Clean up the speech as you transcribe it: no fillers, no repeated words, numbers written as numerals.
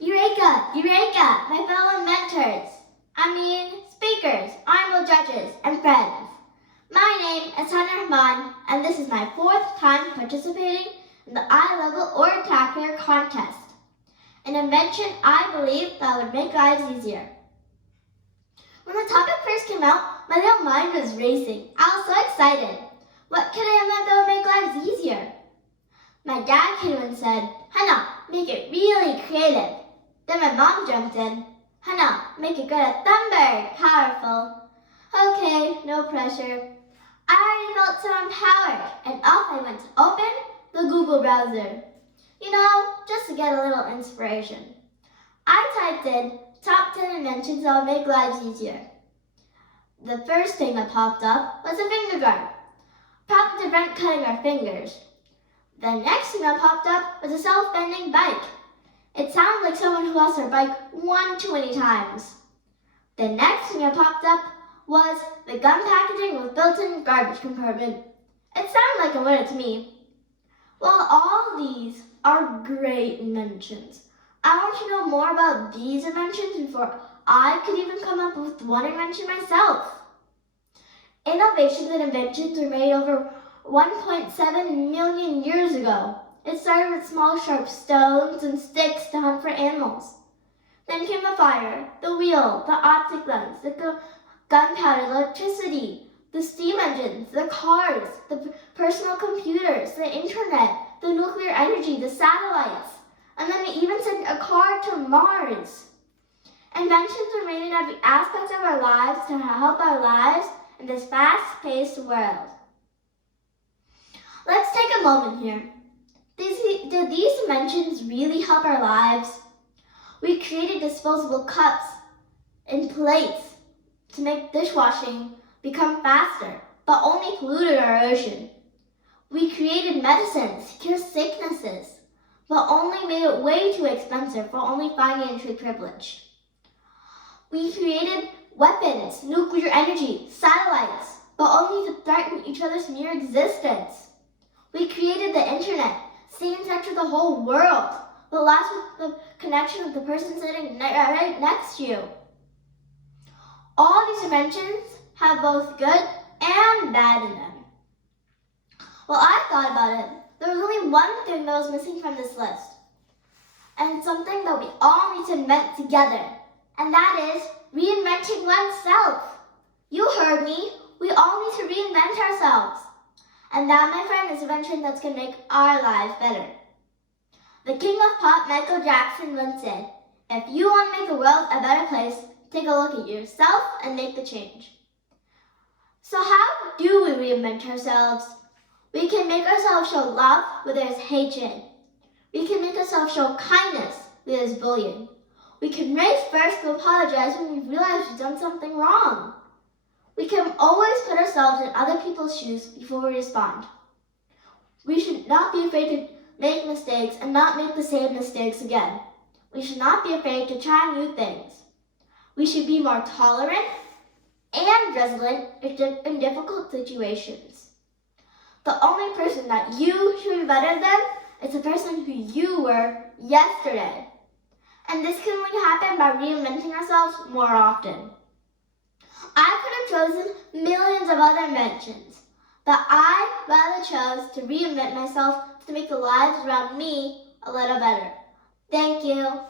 Eureka! Eureka! My fellow mentors! Speakers, honorable judges, and friends. My name is Hana Rahman, and this is my 4th time participating in the eye-level oracular contest, an invention I believe that would make lives easier. When the topic first came out, my little mind was racing. I was so excited. What could I invent that would make lives easier? My dad came and said, Hana, make it really creative. Then my mom jumped in. Hana, make it good at thunder, powerful. Okay, no pressure. I already felt so empowered, and off I went to open the Google browser. Just to get a little inspiration. I typed in top 10 inventions that would make lives easier. The first thing that popped up was a finger guard, probably to prevent cutting our fingers. The next thing that popped up was a self-bending bike. It sounded like someone who lost their bike one too many times. The next thing that popped up was the gun packaging with built-in garbage compartment. It sounded like a winner to me. While all these are great inventions, I want to know more about these inventions before I could even come up with one invention myself. Innovations and inventions were made over 1.7 million years ago. It started with small sharp stones and sticks to hunt for animals. Then came the fire, the wheel, the optic lens, the gunpowder, electricity, the steam engines, the cars, the personal computers, the internet, the nuclear energy, the satellites, and then we even sent a car to Mars. Inventions were made in every aspect of our lives to help our lives in this fast-paced world. Let's take a moment here. Did these inventions really help our lives? We created disposable cups and plates to make dishwashing become faster, but only polluted our ocean. We created medicines to cure sicknesses, but only made it way too expensive for only financial privilege. We created weapons, nuclear energy, satellites, but only to threaten each other's mere existence. We created the internet, staying in touch with the whole world, but lost with the connection of the person sitting right next to you. All these inventions have both good and bad in them. Well, I thought about it. There was only one thing that was missing from this list, and something that we all need to invent together, and that is reinventing oneself. You heard me. We all need to reinvent ourselves. And that, my friend, is an invention that's going to make our lives better. The king of pop, Michael Jackson, once said, if you want to make the world a better place, take a look at yourself and make the change. So how do we reinvent ourselves? We can make ourselves show love where there's hatred. We can make ourselves show kindness where there's bullying. We can raise first to apologize when we realize we've done something wrong. We can always put ourselves in other people's shoes before we respond. We should not be afraid to make mistakes and not make the same mistakes again. We should not be afraid to try new things. We should be more tolerant and resilient in difficult situations. The only person that you should be better than is the person who you were yesterday. And this can only happen by reinventing ourselves more often. I could have chosen millions of other inventions, but I rather chose to reinvent myself to make the lives around me a little better. Thank you.